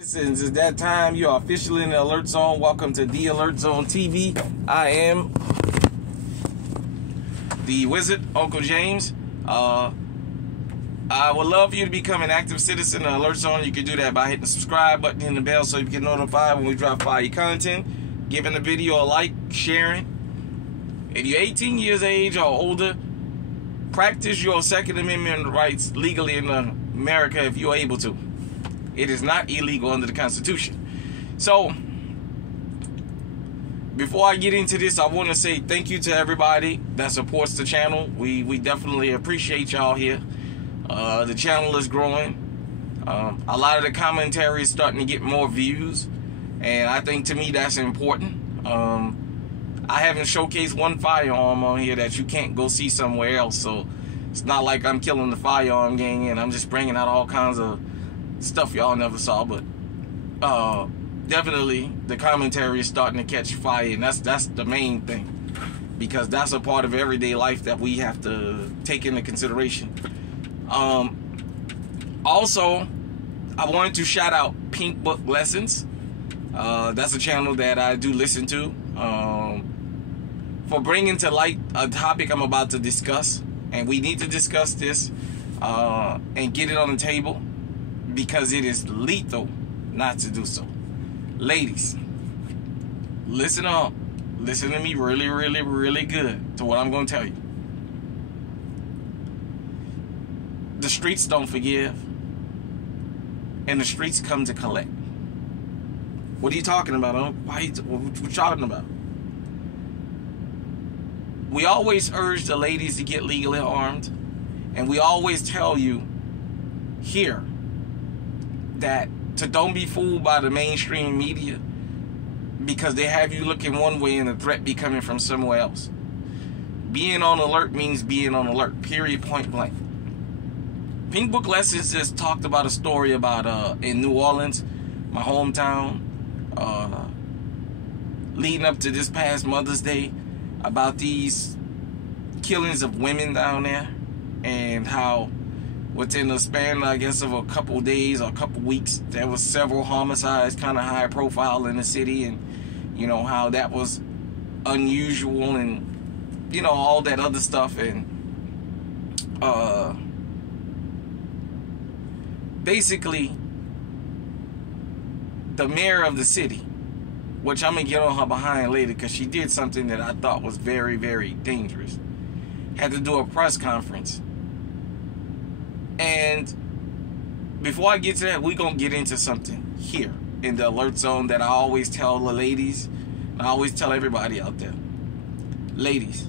Since it's that time, you are officially in the Alert Zone. Welcome to the Alert Zone TV. I am the Wizard, Uncle James. I would love for you to become an active citizen of the Alert Zone. You can do that by hitting the subscribe button and the bell so you can get notified when we drop fire content, giving the video a like, sharing. If you're 18 years of age or older, practice your Second Amendment rights legally in America if you're able to. It is not illegal under the Constitution. So, before I get into this, I want to say thank you to everybody that supports the channel. We definitely appreciate y'all here. The channel is growing. A lot of the commentary is starting to get more views, and I think to me that's important. I haven't showcased one firearm on here that you can't go see somewhere else, so it's not like I'm killing the firearm gang and I'm just bringing out all kinds of stuff y'all never saw. But definitely the commentary is starting to catch fire, and that's the main thing, because that's a part of everyday life that we have to take into consideration. Also, I wanted to shout out Pink Book Lessons. That's a channel that I do listen to, for bringing to light a topic I'm about to discuss, and we need to discuss this and get it on the table, because it is lethal not to do so. Ladies, listen up. Listen to me really, really, really good to what I'm going to tell you. The streets don't forgive, and the streets come to collect. What are you talking about, huh? What you talking about? We always urge the ladies to get legally armed, and we always tell you here that to don't be fooled by the mainstream media, because they have you looking one way and the threat be coming from somewhere else. Being on alert means being on alert, period, point blank. Pink Book Lessons just talked about a story about in New Orleans, my hometown, leading up to this past Mother's Day, about these killings of women down there, and how within the span, I guess, of a couple days or a couple weeks, there was several homicides, kind of high profile in the city, and you know how that was unusual, and you know all that other stuff. And basically the mayor of the city, which I'm gonna get on her behind later because she did something that I thought was very, very dangerous, had to do a press conference. And before I get to that, we're going to get into something here in the Alert Zone that I always tell the ladies, and I always tell everybody out there. Ladies,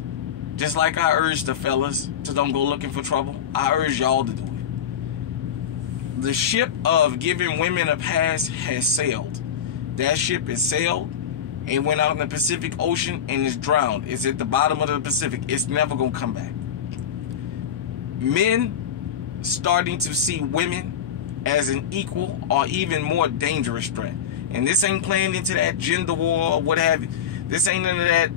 just like I urge the fellas to don't go looking for trouble, I urge y'all to do it. The ship of giving women a pass has sailed. That ship has sailed and went out in the Pacific Ocean and is drowned. It's at the bottom of the Pacific. It's never going to come back. Men starting to see women as an equal or even more dangerous threat. And this ain't playing into that gender war or what have you. This ain't into that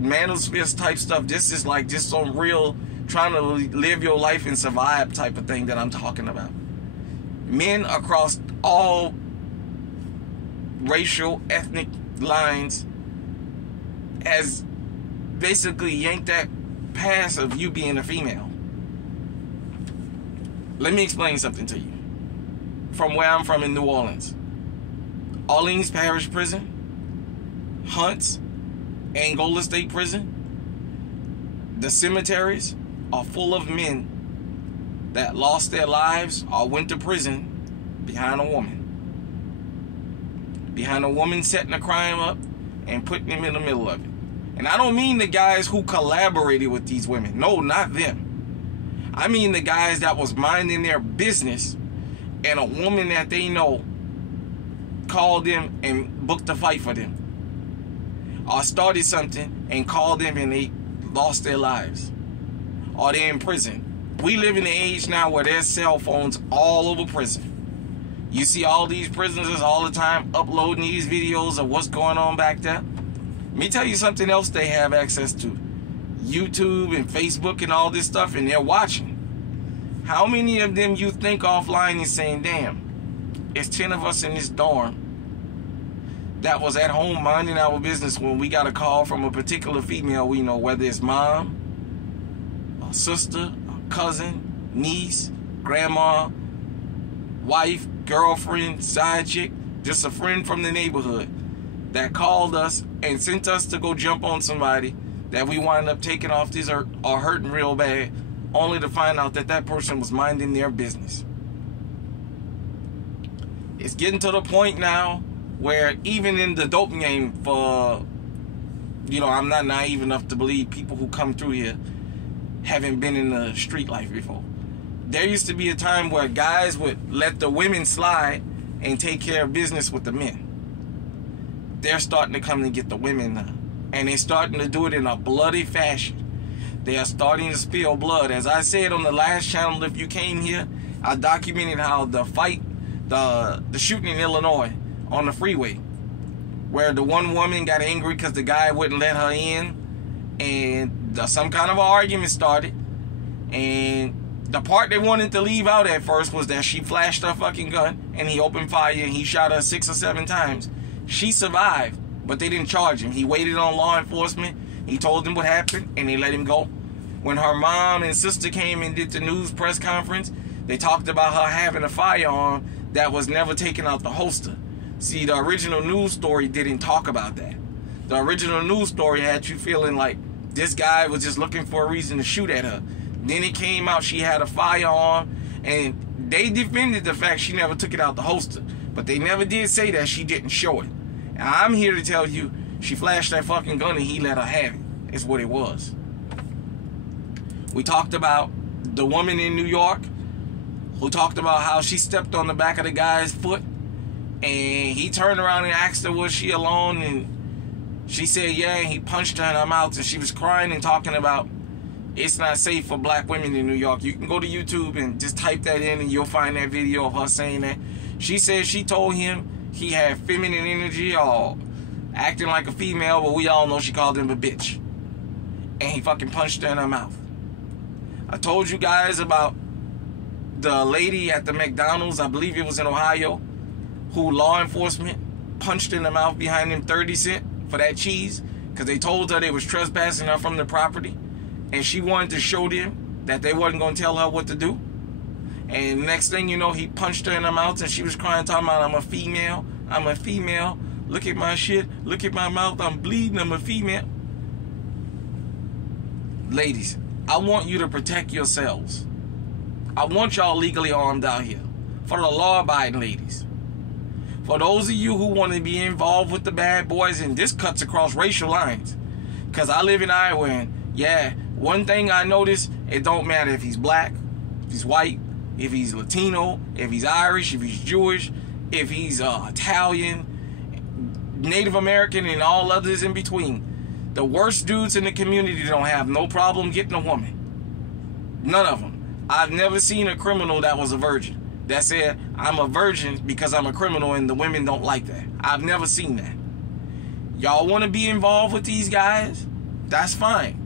manosphere type stuff. This is like just some real trying to live your life and survive type of thing that I'm talking about. Men across all racial, ethnic lines has basically yanked that pass of you being a female. Let me explain something to you. From where I'm from in New Orleans, Orleans Parish Prison, Hunts, Angola State Prison, the cemeteries are full of men that lost their lives or went to prison behind a woman. Behind a woman setting a crime up and putting them in the middle of it. And I don't mean the guys who collaborated with these women. No, not them. I mean the guys that was minding their business, and a woman that they know called them and booked a fight for them, or started something and called them and they lost their lives, or they're in prison. We live in an age now where there's cell phones all over prison. You see all these prisoners all the time uploading these videos of what's going on back there. Let me tell you something else they have access to. YouTube and Facebook and all this stuff, and they're watching. How many of them you think offline is saying, damn, it's 10 of us in this dorm that was at home minding our business when we got a call from a particular female we know, whether it's mom, a sister, a cousin, niece, grandma, wife, girlfriend, side chick, just a friend from the neighborhood that called us and sent us to go jump on somebody that we wind up taking off this earth or hurting real bad, only to find out that that person was minding their business. It's getting to the point now where even in the dope game, for, you know, I'm not naive enough to believe people who come through here haven't been in the street life before. There used to be a time where guys would let the women slide and take care of business with the men. They're starting to come and get the women now. And they're starting to do it in a bloody fashion. They are starting to spill blood. As I said on the last channel, if you came here, I documented how the fight, the shooting in Illinois on the freeway, where the one woman got angry because the guy wouldn't let her in, and some kind of an argument started. And the part they wanted to leave out at first was that she flashed her fucking gun and he opened fire and he shot her 6 or 7 times. She survived, but they didn't charge him. He waited on law enforcement. He told them what happened and they let him go. When her mom and sister came and did the news press conference, they talked about her having a firearm that was never taken out the holster. See, the original news story didn't talk about that. The original news story had you feeling like this guy was just looking for a reason to shoot at her. Then it came out she had a firearm, and they defended the fact she never took it out the holster. But they never did say that she didn't show it. And I'm here to tell you, she flashed that fucking gun and he let her have it. It's what it was. We talked about the woman in New York who talked about how she stepped on the back of the guy's foot and he turned around and asked her, was she alone? And she said, yeah, and he punched her in her mouth, and she was crying and talking about it's not safe for black women in New York. You can go to YouTube and just type that in and you'll find that video of her saying that. She said she told him he had feminine energy or acting like a female, but we all know she called him a bitch. And he fucking punched her in her mouth. I told you guys about the lady at the McDonald's, I believe it was in Ohio, who law enforcement punched in the mouth behind him 30 cents for that cheese because they told her they was trespassing her from the property. And she wanted to show them that they wasn't going to tell her what to do. And next thing you know, he punched her in her mouth and she was crying, talking about, I'm a female. I'm a female. Look at my shit. Look at my mouth. I'm bleeding. I'm a female. Ladies, I want you to protect yourselves. I want y'all legally armed out here. For the law-abiding ladies. For those of you who want to be involved with the bad boys, and this cuts across racial lines. Because I live in Iowa, and yeah, one thing I noticed, it don't matter if he's black, if he's white, if he's Latino, if he's Irish, if he's Jewish, if he's Italian, Native American, and all others in between. The worst dudes in the community don't have no problem getting a woman. None of them. I've never seen a criminal that was a virgin that said, I'm a virgin because I'm a criminal and the women don't like that. I've never seen that. Y'all want to be involved with these guys? That's fine.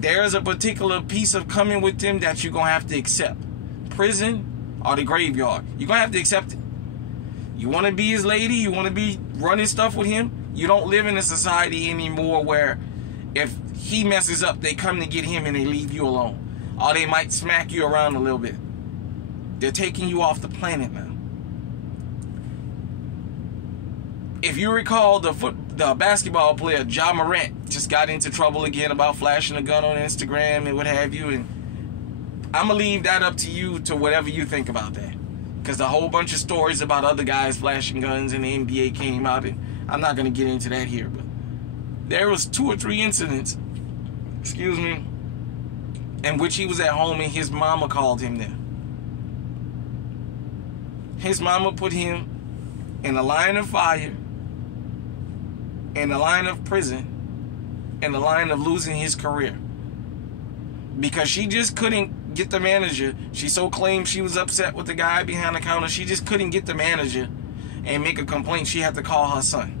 There's a particular piece of coming with them that you're going to have to accept. Prison or the graveyard. You're going to have to accept it. You want to be his lady? You want to be running stuff with him? You don't live in a society anymore where if he messes up, they come to get him and they leave you alone. Or they might smack you around a little bit. They're taking you off the planet now. If you recall, the basketball player Ja Morant just got into trouble again about flashing a gun on Instagram and what have you. And I'm going to leave that up to you, to whatever you think about that. Because a whole bunch of stories about other guys flashing guns in the NBA came out. And I'm not going to get into that here. But there was 2 or 3 incidents, excuse me, in which he was at home and his mama called him there. His mama put him in the line of fire, in the line of prison, in the line of losing his career. Because she just couldn't get the manager. She so claimed she was upset with the guy behind the counter. She just couldn't get the manager and make a complaint. She had to call her son.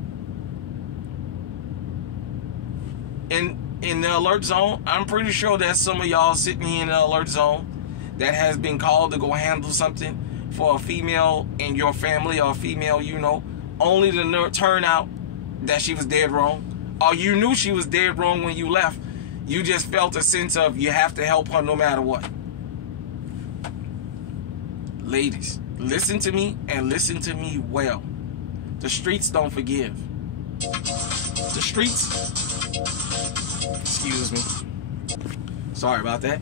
In the alert zone, I'm pretty sure that some of y'all sitting here in the alert zone that has been called to go handle something. for a female in your family or a female you know, only to turn out that she was dead wrong? Or you knew she was dead wrong when you left. You just felt a sense of you have to help her no matter what. Ladies, listen to me and listen to me well. The streets don't forgive. The streets, excuse me, sorry about that.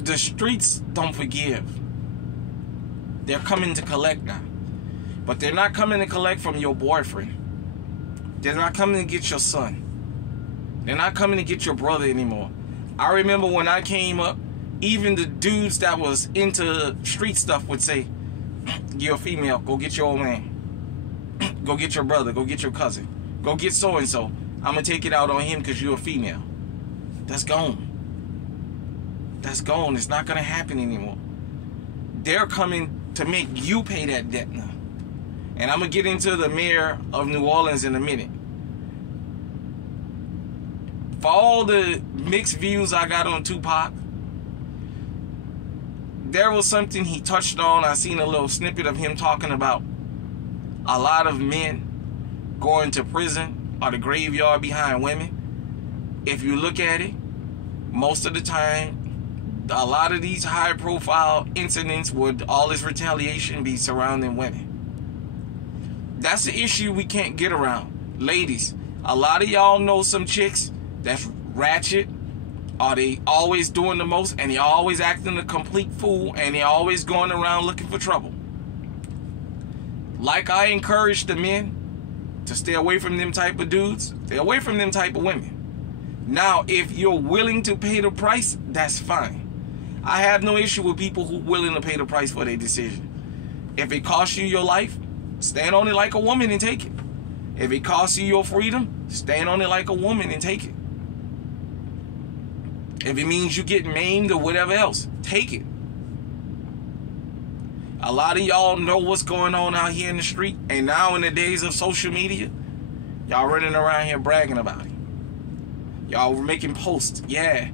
The streets don't forgive. They're coming to collect now. But they're not coming to collect from your boyfriend. They're not coming to get your son. They're not coming to get your brother anymore. I remember when I came up, even the dudes that was into street stuff would say, you're a female, go get your old man. Go get your brother, go get your cousin. Go get so-and-so. I'm going to take it out on him because you're a female. That's gone. That's gone. It's not going to happen anymore. They're coming to make you pay that debt now. And I'm going to get into the mayor of New Orleans in a minute. For all the mixed views I got on Tupac, there was something he touched on. I seen a little snippet of him talking about a lot of men going to prison or the graveyard behind women. If you look at it, most of the time, a lot of these high-profile incidents would all this retaliation be surrounding women. That's the issue we can't get around. Ladies, a lot of y'all know some chicks that's ratchet, or they always doing the most, and they always acting a complete fool, and they always going around looking for trouble. Like I encourage the men to stay away from them type of dudes, stay away from them type of women. Now, if you're willing to pay the price, that's fine. I have no issue with people who are willing to pay the price for their decision. If it costs you your life, stand on it like a woman and take it. If it costs you your freedom, stand on it like a woman and take it. If it means you get maimed or whatever else, take it. A lot of y'all know what's going on out here in the street. And now in the days of social media, y'all running around here bragging about it. Y'all making posts. Yeah,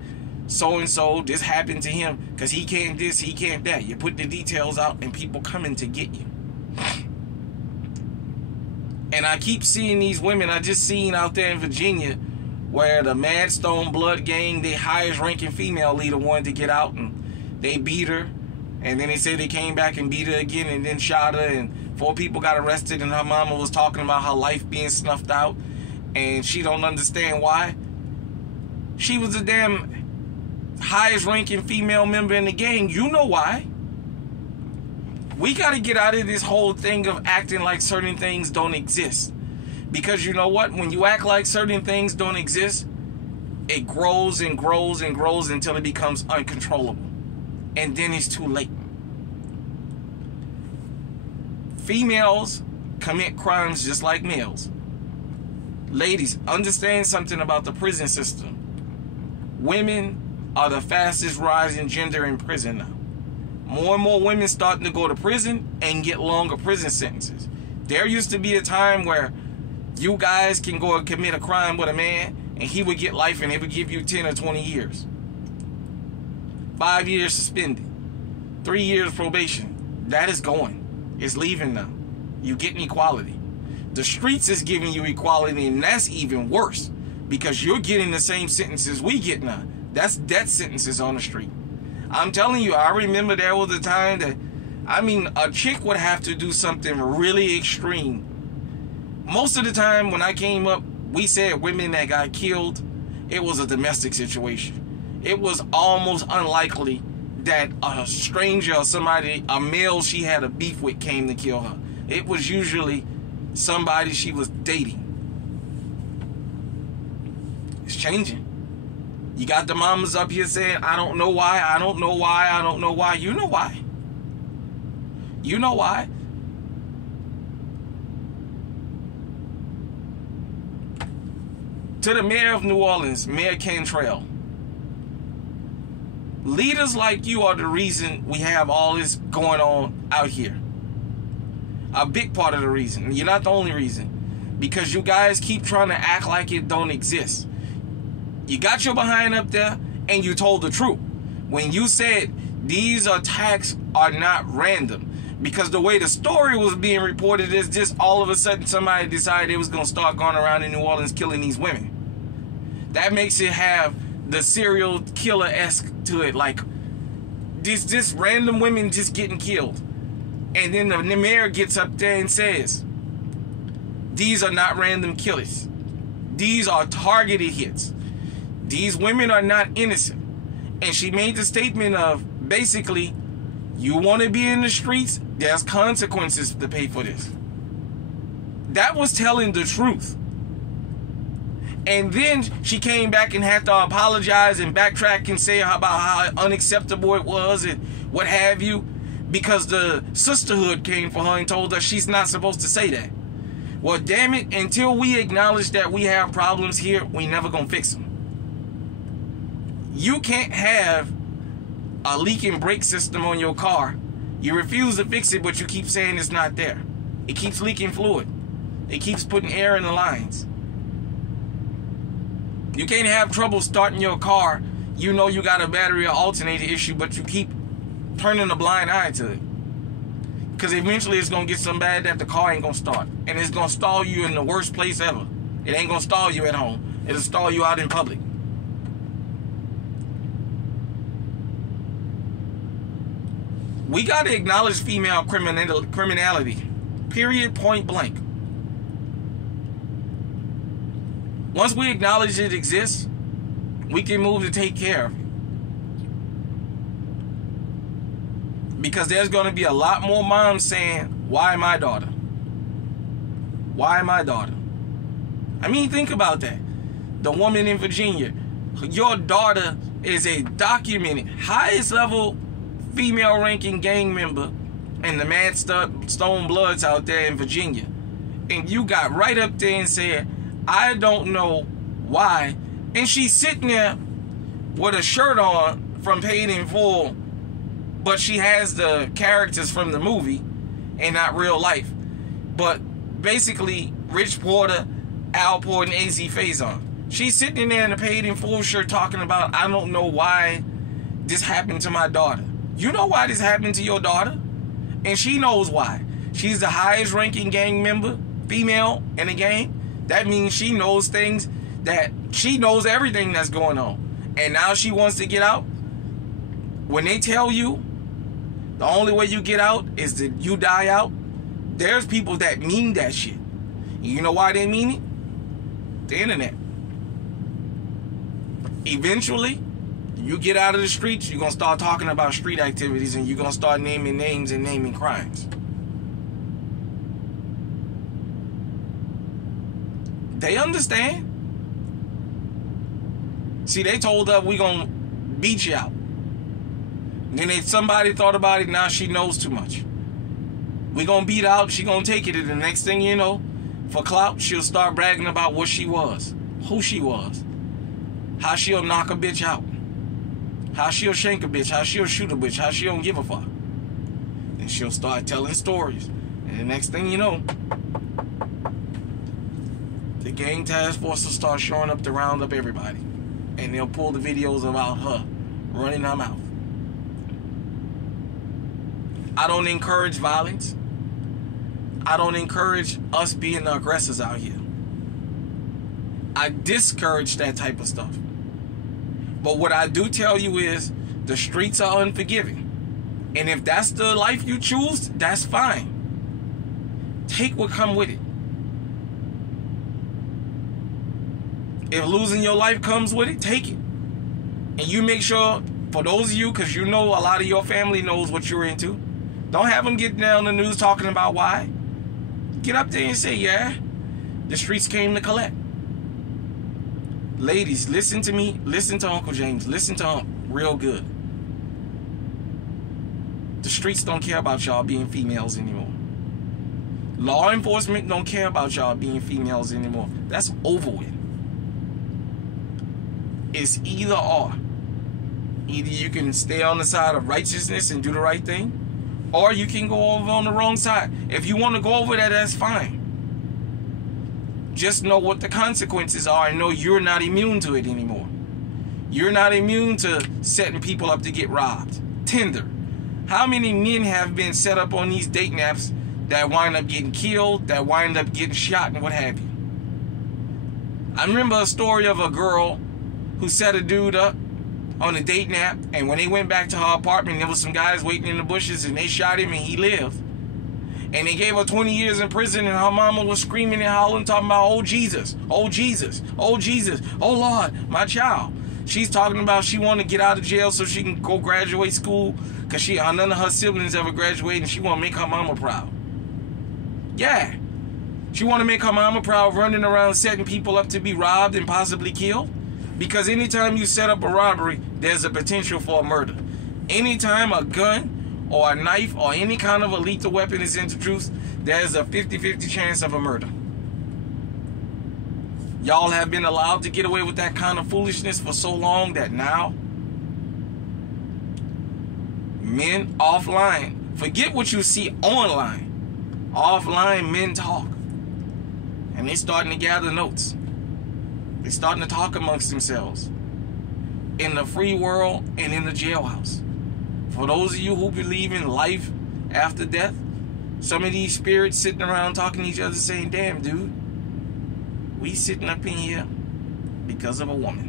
so-and-so, this happened to him because he can't this, he can't that. You put the details out and people coming to get you. And I keep seeing these women. I just seen out there in Virginia where the Madstone Blood Gang, their highest ranking female leader, wanted to get out and they beat her. And then they said they came back and beat her again and then shot her. And 4 people got arrested and her mama was talking about her life being snuffed out. And she don't understand why. She was the damn highest ranking female member in the gang. You know why. We got to get out of this whole thing of acting like certain things don't exist. Because you know what? When you act like certain things don't exist, it grows and grows and grows until it becomes uncontrollable. And then it's too late. Females commit crimes just like males. Ladies, understand something about the prison system. Women are the fastest rising gender in prison now. More and more women starting to go to prison and get longer prison sentences. There used to be a time where you guys can go and commit a crime with a man and he would get life and they would give you 10 or 20 years. 5 years suspended. 3 years probation. That is going. It's leaving now. You getting equality. The streets is giving you equality, and that's even worse because you're getting the same sentences we get now. That's death sentences on the street. I'm telling you, I remember there was a time that, I mean, a chick would have to do something really extreme. Most of the time when I came up, we said women that got killed, it was a domestic situation. It was almost unlikely that a stranger or somebody, a male she had a beef with, came to kill her. It was usually somebody she was dating. It's changing. You got the mamas up here saying, I don't know why, I don't know why, I don't know why. You know why. You know why. To the mayor of New Orleans, Mayor Cantrell. Leaders like you are the reason we have all this going on out here. A big part of the reason. You're not the only reason. Because you guys keep trying to act like it don't exist. You got your behind up there and you told the truth. When you said these attacks are not random. Because the way the story was being reported is just all of a sudden somebody decided they was going to start going around in New Orleans killing these women. That makes it have the serial killer-esque to it, like just random women just getting killed. And then the mayor gets up there and says, these are not random killers. These are targeted hits. These women are not innocent. And she made the statement of, basically, you want to be in the streets, there's consequences to pay for this. That was telling the truth. And then she came back and had to apologize and backtrack and say about how unacceptable it was and what have you, because the sisterhood came for her and told her she's not supposed to say that. Well, damn it, until we acknowledge that we have problems here, we never gonna fix them. You can't have a leaking brake system on your car. You refuse to fix it, but you keep saying it's not there. It keeps leaking fluid. It keeps putting air in the lines. You can't have trouble starting your car. You know you got a battery or alternator issue, but you keep turning a blind eye to it. Because eventually it's going to get so bad that the car ain't going to start. And it's going to stall you in the worst place ever. It ain't going to stall you at home. It'll stall you out in public. We got to acknowledge female criminality. Period, point blank. Once we acknowledge it exists, we can move to take care of it. Because there's going to be a lot more moms saying, why my daughter? Why my daughter? I mean, think about that. The woman in Virginia, your daughter is a documented, highest level female ranking gang member in the Mad Stone Bloods out there in Virginia. And you got right up there and said, I don't know why. And she's sitting there with a shirt on from Paid in Full, but she has the characters from the movie and not real life. But basically, Rich Porter, Al Porter, and AZ Faison. She's sitting there in a Paid in Full shirt talking about, I don't know why this happened to my daughter. You know why this happened to your daughter? And she knows why. She's the highest ranking gang member, female in the gang. That means she knows things, that she knows everything that's going on. And now she wants to get out. When they tell you the only way you get out is that you die out, there's people that mean that shit. You know why they mean it? The internet. Eventually, you get out of the streets, you're going to start talking about street activities, and you're going to start naming names and naming crimes. They understand. See, they told her, we going to beat you out. Then if somebody thought about it, now she knows too much. We going to beat her out, she going to take it, and the next thing you know, for clout, she'll start bragging about what she was, who she was, how she'll knock a bitch out, how she'll shank a bitch, how she'll shoot a bitch, how she don't give a fuck. And she'll start telling stories. And the next thing you know, the gang task force will start showing up to round up everybody. And they'll pull the videos about her running her mouth. I don't encourage violence. I don't encourage us being the aggressors out here. I discourage that type of stuff. But what I do tell you is the streets are unforgiving. And if that's the life you choose, that's fine. Take what comes with it. If losing your life comes with it, take it. And you make sure, for those of you, because you know a lot of your family knows what you're into, don't have them get down the news talking about why. Get up there and say, yeah, the streets came to collect. Ladies, listen to me. Listen to Uncle James. Listen to him real good. The streets don't care about y'all being females anymore. Law enforcement don't care about y'all being females anymore. That's over with. It's either or. Either you can stay on the side of righteousness and do the right thing, or you can go over on the wrong side. If you want to go over that, that's fine. Just know what the consequences are and know you're not immune to it anymore. You're not immune to setting people up to get robbed. Tinder. How many men have been set up on these dating apps that wind up getting killed, that wind up getting shot, and what have you? I remember a story of a girl who set a dude up on a dating app, and when they went back to her apartment, there was some guys waiting in the bushes, and they shot him, and he lived. And they gave her 20 years in prison, and her mama was screaming and hollering, talking about, oh Jesus, oh Jesus, oh Jesus, oh Lord, my child. She's talking about she want to get out of jail so she can go graduate school, because none of her siblings ever graduated, and she want to make her mama proud. Yeah. She want to make her mama proud, running around setting people up to be robbed and possibly killed. Because anytime you set up a robbery, there's a potential for a murder. Anytime a gun or a knife or any kind of a lethal weapon is introduced, there's a 50-50 chance of a murder. Y'all have been allowed to get away with that kind of foolishness for so long that now men offline, forget what you see online. Offline, men talk. And they're starting to gather notes. They're starting to talk amongst themselves. In the free world and in the jailhouse. For those of you who believe in life after death, some of these spirits sitting around talking to each other saying, damn, dude, we sitting up in here because of a woman.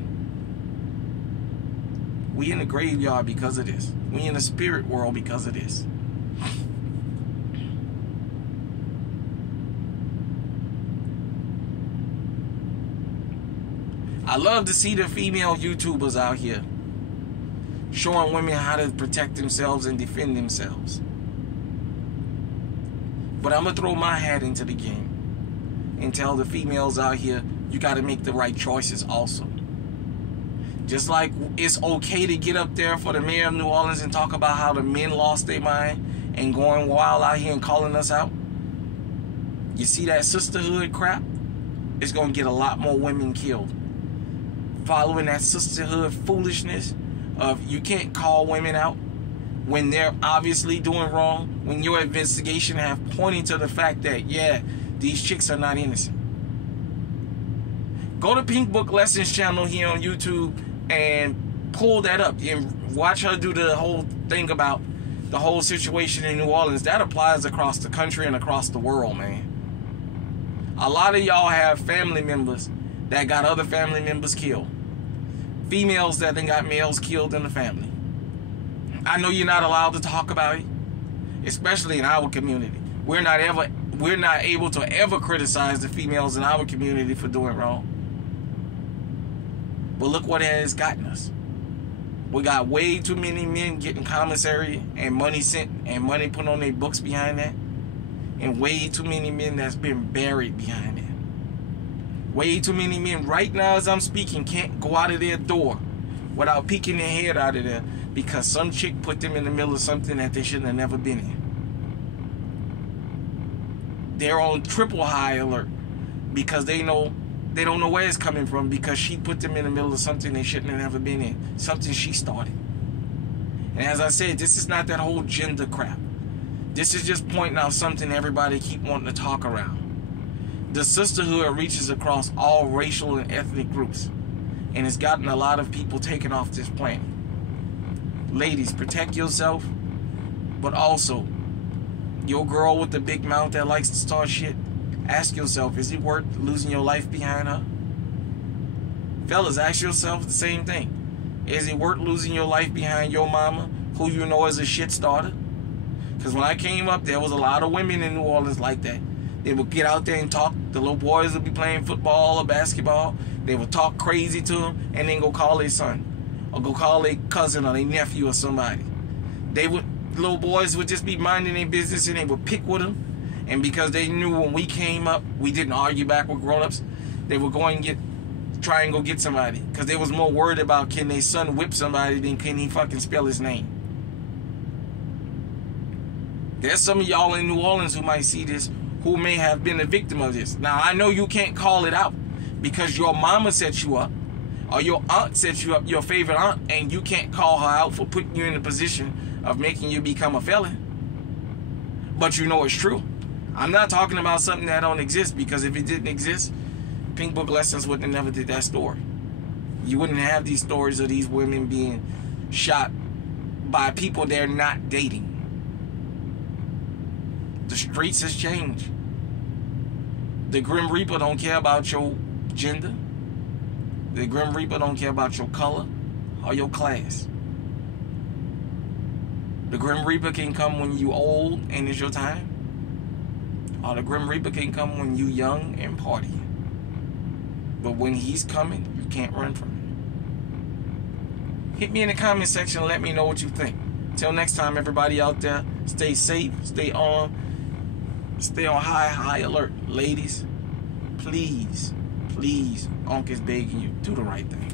We in the graveyard because of this. We in the spirit world because of this. I love to see the female YouTubers out here showing women how to protect themselves and defend themselves. But I'm going to throw my hat into the game and tell the females out here, you got to make the right choices also. Just like it's okay to get up there for the mayor of New Orleans and talk about how the men lost their mind and going wild out here and calling us out. You see that sisterhood crap? It's going to get a lot more women killed. Following that sisterhood foolishness of you can't call women out when they're obviously doing wrong, when your investigation have pointed to the fact that, yeah, these chicks are not innocent. Go to Pink Book Lessons channel here on YouTube and pull that up and watch her do the whole thing about the whole situation in New Orleans. That applies across the country and across the world, man. A lot of y'all have family members that got other family members killed. Females that then got males killed in the family. I know you're not allowed to talk about it, especially in our community. We're not able to ever criticize the females in our community for doing wrong. But look what it has gotten us. We got way too many men getting commissary and money sent and money put on their books behind that. And way too many men that's been buried behind it. Way too many men right now as I'm speaking can't go out of their door without peeking their head out of there because some chick put them in the middle of something that they shouldn't have never been in. They're on triple high alert because they don't know where it's coming from because she put them in the middle of something they shouldn't have never been in. Something she started. And as I said, this is not that whole gender crap. This is just pointing out something everybody keep wanting to talk around. The sisterhood reaches across all racial and ethnic groups, and it's gotten a lot of people taken off this planet. Ladies, protect yourself, but also, your girl with the big mouth that likes to start shit, ask yourself, is it worth losing your life behind her? Fellas, ask yourself the same thing. Is it worth losing your life behind your mama, who you know is a shit starter? Because when I came up, there was a lot of women in New Orleans like that. They would get out there and talk. The little boys would be playing football or basketball. They would talk crazy to them and then go call their son. Or go call their cousin or their nephew or somebody. Little boys would just be minding their business and they would pick with them. And because they knew when we came up, we didn't argue back with grown-ups, they would go and try and go get somebody. Because they was more worried about can their son whip somebody than can he fucking spell his name. There's some of y'all in New Orleans who might see this who may have been a victim of this. Now, I know you can't call it out because your mama set you up or your aunt set you up, your favorite aunt, and you can't call her out for putting you in a position of making you become a felon. But you know it's true. I'm not talking about something that don't exist because if it didn't exist, Pink Book Lessons wouldn't have never did that story. You wouldn't have these stories of these women being shot by people they're not dating. The streets has changed. The Grim Reaper don't care about your gender. The Grim Reaper don't care about your color or your class. The Grim Reaper can come when you old and it's your time. Or the Grim Reaper can come when you young and party. But when he's coming, you can't run from him. Hit me in the comment section and let me know what you think. Till next time, everybody out there, stay safe, stay on high alert. Ladies, please, Unc is begging you, do the right thing.